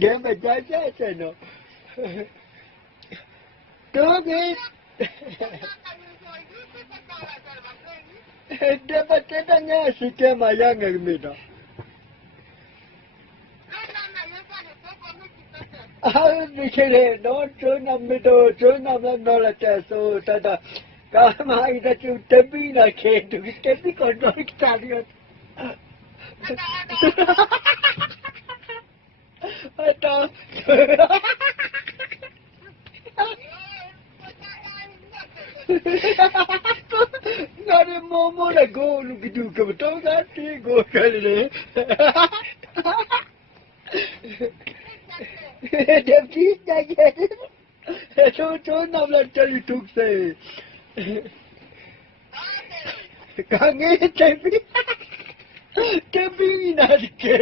Dem mà chơi chết rồi nó. Được đi. Dem mà chết đó nhá, xí cái mà ra người mình đó. Dicele, no, giorno non la testo, tata, kama ida tu tebi na ke tu tebi ko no Italian. Ata. Nare momo na go lu gidu ko to ga ti go kale. Dem chi na ke. Cho nam la chali tuk se. Kange tebi. Tebi na ke.